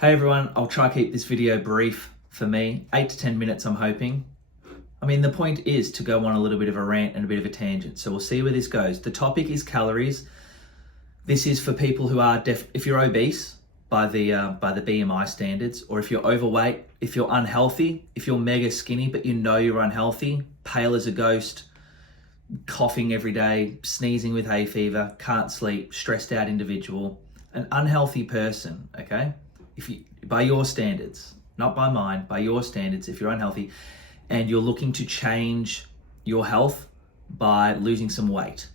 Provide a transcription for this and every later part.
Hey everyone, I'll try to keep this video brief for me, 8 to 10 minutes I'm hoping. I mean, the point is to go on a little bit of a rant and a bit of a tangent, so we'll see where this goes. The topic is calories. This is for people who are, if you're obese by the BMI standards, or if you're overweight, if you're unhealthy, if you're mega skinny but you know you're unhealthy, pale as a ghost, coughing every day, sneezing with hay fever, can't sleep, stressed out individual, an unhealthy person, okay? If you, by your standards, not by mine, by your standards, if you're unhealthy and you're looking to change your health by losing some weight,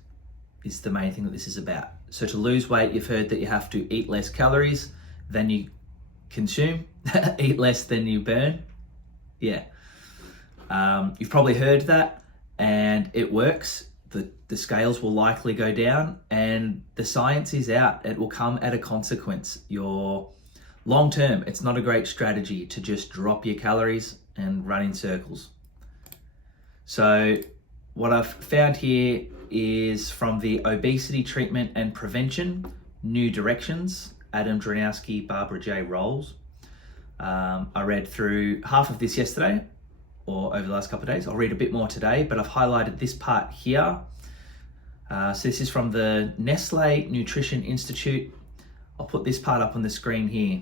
is the main thing that this is about. So to lose weight, you've heard that you have to eat less calories than you consume, eat less than you burn. Yeah. You've probably heard that, and it works. The scales will likely go down, and the science is out. It will come at a consequence. Your long term, it's not a great strategy to just drop your calories and run in circles. So what I've found here is from the Obesity Treatment and Prevention, New Directions, Adam Drewnowski, Barbara J. Rolls. I read through half of this yesterday, or over the last couple of days. I'll read a bit more today, but I've highlighted this part here. So this is from the Nestle Nutrition Institute. I'll put this part up on the screen here.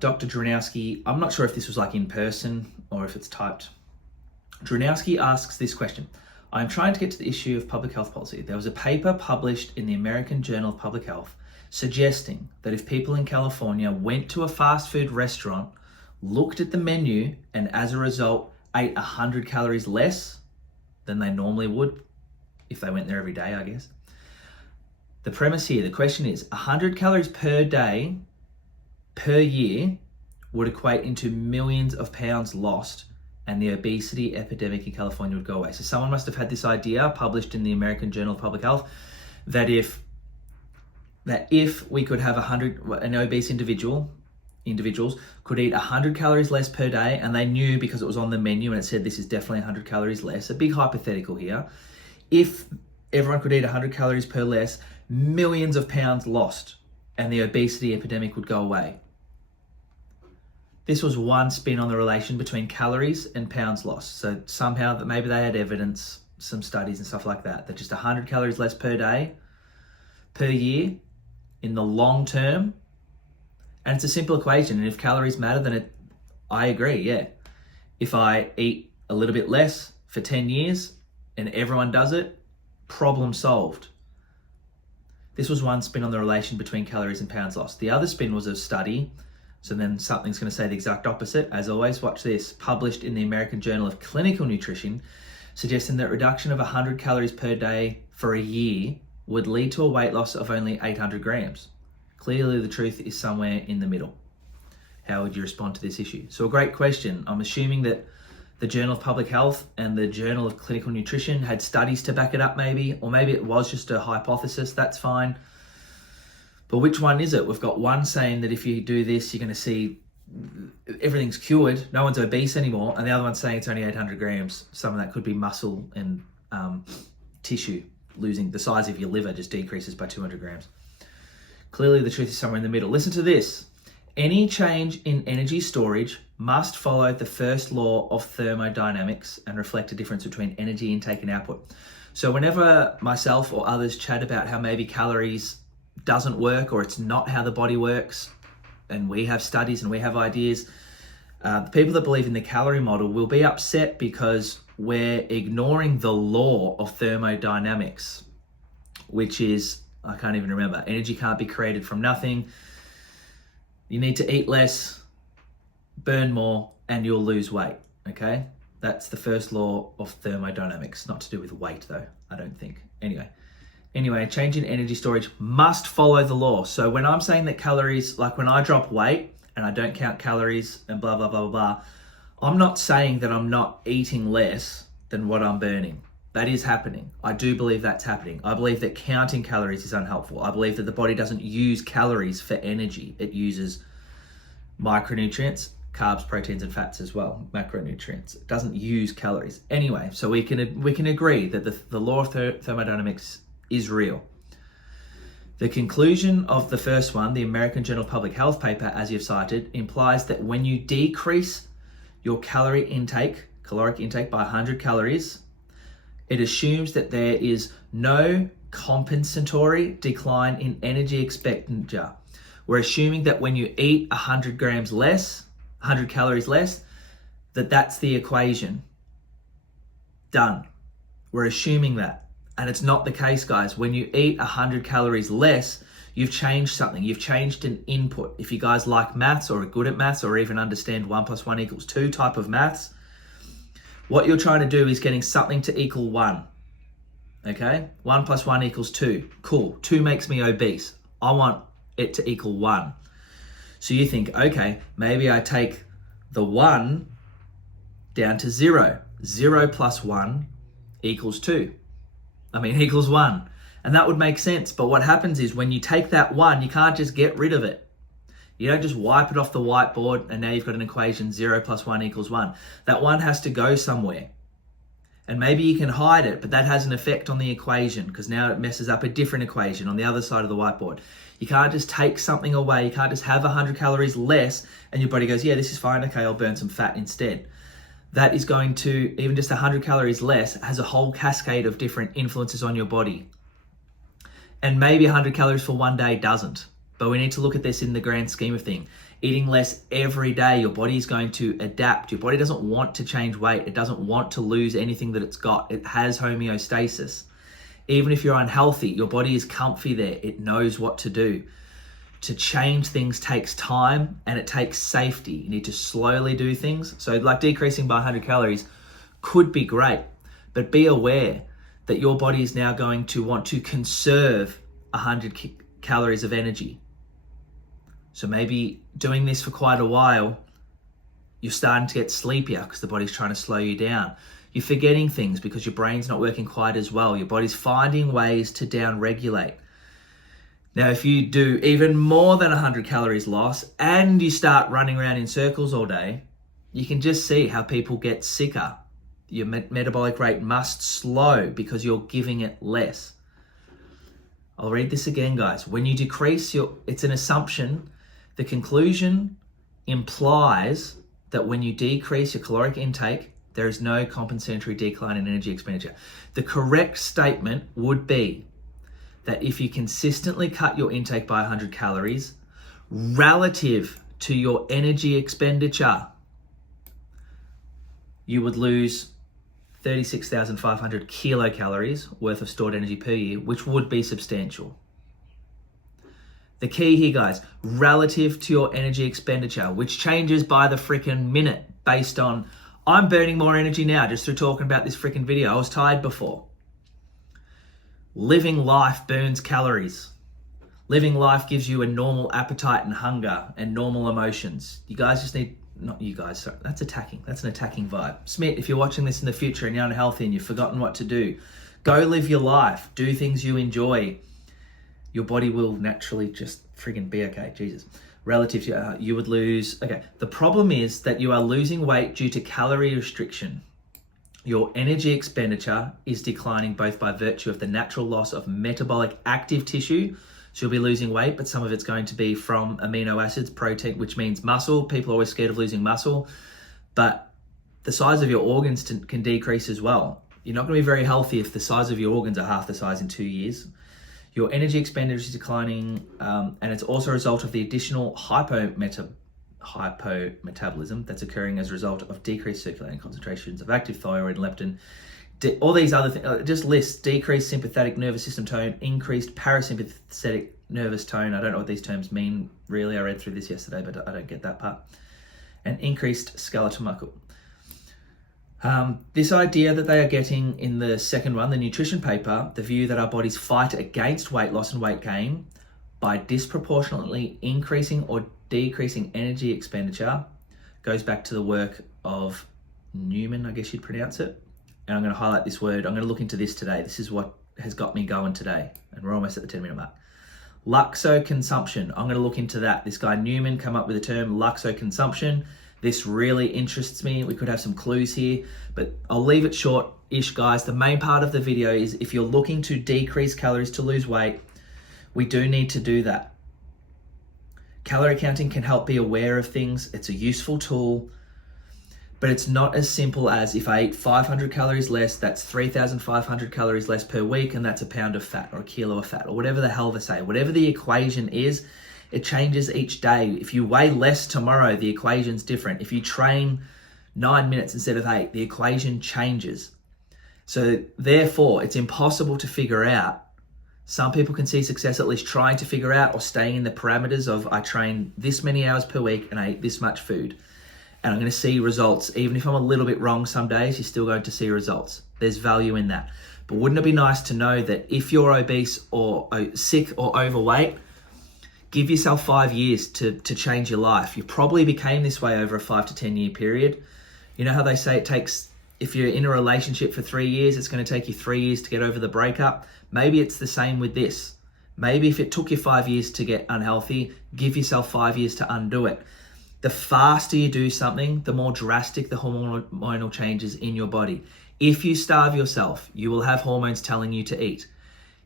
Dr. Drewnowski, I'm not sure if this was like in person or if it's typed. Drewnowski asks this question. I'm trying to get to the issue of public health policy. There was a paper published in the American Journal of Public Health suggesting that if people in California went to a fast food restaurant, looked at the menu, and as a result ate 100 calories less than they normally would if they went there every day, I guess. The premise here, the question is, 100 calories per day, per year, would equate into millions of pounds lost, and the obesity epidemic in California would go away. So someone must have had this idea published in the American Journal of Public Health that if we could have an obese individuals could eat 100 calories less per day, and they knew because it was on the menu and it said this is definitely 100 calories less, a big hypothetical here. If everyone could eat 100 calories per less, millions of pounds lost, and the obesity epidemic would go away. This was one spin on the relation between calories and pounds lost. So somehow that maybe they had evidence, some studies and stuff like that just 100 calories less per day, per year, in the long term. And it's a simple equation. And if calories matter, then I agree, yeah. If I eat a little bit less for 10 years and everyone does it, problem solved. This was one spin on the relation between calories and pounds lost. The other spin was a study. So then something's going to say the exact opposite. As always, watch this. Published in the American Journal of Clinical Nutrition, suggesting that reduction of 100 calories per day for a year would lead to a weight loss of only 800 grams. Clearly, the truth is somewhere in the middle. How would you respond to this issue? So a great question. I'm assuming that the Journal of Public Health and the Journal of Clinical Nutrition had studies to back it up maybe, or maybe it was just a hypothesis, that's fine. But which one is it? We've got one saying that if you do this, you're going to see everything's cured, no one's obese anymore, and the other one's saying it's only 800 grams. Some of that could be muscle and tissue losing. The size of your liver just decreases by 200 grams. Clearly, the truth is somewhere in the middle. Listen to this. Any change in energy storage must follow the first law of thermodynamics and reflect a difference between energy intake and output. So whenever myself or others chat about how maybe calories doesn't work or it's not how the body works, and we have studies and we have ideas, the people that believe in the calorie model will be upset because we're ignoring the law of thermodynamics, which is, I can't even remember, energy can't be created from nothing. You need to eat less, burn more, and you'll lose weight, okay? That's the first law of thermodynamics. Not to do with weight though, I don't think. Anyway, change in energy storage must follow the law. So when I'm saying that calories, like when I drop weight and I don't count calories and blah, blah, blah, blah, blah, I'm not saying that I'm not eating less than what I'm burning. That is happening. I do believe that's happening. I believe that counting calories is unhelpful. I believe that the body doesn't use calories for energy. It uses micronutrients, carbs, proteins, and fats as well, macronutrients. It doesn't use calories. Anyway, so we can agree that the law of thermodynamics is real. The conclusion of the first one, the American Journal of Public Health paper, as you've cited, implies that when you decrease your caloric intake by 100 calories, it assumes that there is no compensatory decline in energy expenditure. We're assuming that when you eat 100 calories less, that's the equation. Done. We're assuming that. And it's not the case, guys. When you eat 100 calories less, you've changed something. You've changed an input. If you guys like maths or are good at maths or even understand 1 + 1 = 2 type of maths, what you're trying to do is getting something to equal 1. Okay? 1 + 1 = 2. Cool. 2 makes me obese. I want it to equal 1. So you think, okay, maybe I take the 1 down to 0. 0 + 1 equals 1. And that would make sense. But what happens is when you take that 1, you can't just get rid of it. You don't just wipe it off the whiteboard and now you've got an equation 0 + 1 = 1. That 1 has to go somewhere. And maybe you can hide it, but that has an effect on the equation because now it messes up a different equation on the other side of the whiteboard. You can't just take something away. You can't just have 100 calories less and your body goes, yeah, this is fine. Okay, I'll burn some fat instead. That is going to, even just 100 calories less, has a whole cascade of different influences on your body. And maybe 100 calories for one day doesn't. But we need to look at this in the grand scheme of things. Eating less every day, your body is going to adapt. Your body doesn't want to change weight. It doesn't want to lose anything that it's got. It has homeostasis. Even if you're unhealthy, your body is comfy there. It knows what to do. To change things takes time and it takes safety. You need to slowly do things. So like decreasing by 100 calories could be great, but be aware that your body is now going to want to conserve 100 calories of energy. So maybe doing this for quite a while, you're starting to get sleepier because the body's trying to slow you down. You're forgetting things because your brain's not working quite as well. Your body's finding ways to down-regulate. Now, if you do even more than 100 calories loss and you start running around in circles all day, you can just see how people get sicker. Your metabolic rate must slow because you're giving it less. I'll read this again, guys. When you decrease it's an assumption. The conclusion implies that when you decrease your caloric intake, there is no compensatory decline in energy expenditure. The correct statement would be that if you consistently cut your intake by 100 calories relative to your energy expenditure, you would lose 36,500 kilocalories worth of stored energy per year, which would be substantial. The key here, guys, relative to your energy expenditure, which changes by the freaking minute based on, I'm burning more energy now just through talking about this freaking video. I was tired before. Living life burns calories. Living life gives you a normal appetite and hunger and normal emotions. You guys just need, not you guys, sorry, that's attacking. That's an attacking vibe. Smith, if you're watching this in the future and you're unhealthy and you've forgotten what to do, go live your life. Do things you enjoy. Your body will naturally just friggin' be okay. Jesus. Relative to, you would lose, okay. The problem is that you are losing weight due to calorie restriction. Your energy expenditure is declining both by virtue of the natural loss of metabolic active tissue. So you'll be losing weight, but some of it's going to be from amino acids, protein, which means muscle. People are always scared of losing muscle, but the size of your organs can decrease as well. You're not going to be very healthy if the size of your organs are half the size in 2 years. Your energy expenditure is declining, and it's also a result of the additional hypometabolism that's occurring as a result of decreased circulating concentrations of active thyroid, leptin, all these other things. Just list decreased sympathetic nervous system tone, increased parasympathetic nervous tone. I don't know what these terms mean really. I read through this yesterday, but I don't get that part. And increased skeletal muscle. This idea that they are getting in the second one, the nutrition paper, the view that our bodies fight against weight loss and weight gain by disproportionately increasing or decreasing energy expenditure, goes back to the work of Newman, I guess you'd pronounce it. And I'm going to highlight this word. I'm going to look into this today. This is what has got me going today. And we're almost at the 10-minute mark. Luxoconsumption. I'm going to look into that. This guy Newman came up with the term luxoconsumption. This really interests me. We could have some clues here, but I'll leave it short-ish, guys. The main part of the video is if you're looking to decrease calories to lose weight, We do need to do that. Calorie counting can help be aware of things. It's a useful tool, but it's not as simple as if I eat 500 calories less, that's 3,500 calories less per week, and that's a pound of fat or a kilo of fat or whatever the hell they say. Whatever the equation is, it changes each day. If you weigh less tomorrow, the equation's different. If you train 9 minutes instead of 8, the equation changes. So therefore, it's impossible to figure out. Some people can see success at least trying to figure out or staying in the parameters of I train this many hours per week and I eat this much food. And I'm going to see results. Even if I'm a little bit wrong some days, you're still going to see results. There's value in that. But wouldn't it be nice to know that if you're obese or sick or overweight, give yourself 5 years to change your life. You probably became this way over a 5 to 10 year period. You know how they say it takes, if you're in a relationship for 3 years, it's going to take you 3 years to get over the breakup. Maybe it's the same with this. Maybe if it took you 5 years to get unhealthy, give yourself 5 years to undo it. The faster you do something, the more drastic the hormonal changes in your body. If you starve yourself, you will have hormones telling you to eat.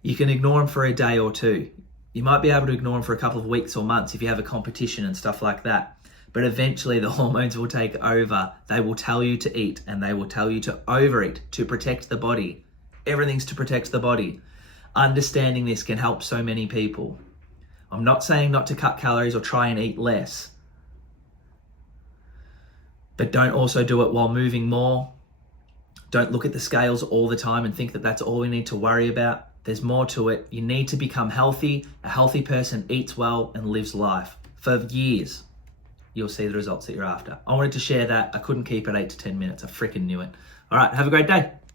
You can ignore them for a day or two. You might be able to ignore them for a couple of weeks or months if you have a competition and stuff like that. But eventually the hormones will take over. They will tell you to eat and they will tell you to overeat to protect the body. Everything's to protect the body. Understanding this can help so many people. I'm not saying not to cut calories or try and eat less. But don't also do it while moving more. Don't look at the scales all the time and think that that's all we need to worry about. There's more to it. You need to become healthy. A healthy person eats well and lives life for years. You'll see the results that you're after. I wanted to share that. I couldn't keep it 8 to 10 minutes. I freaking knew it. All right, have a great day.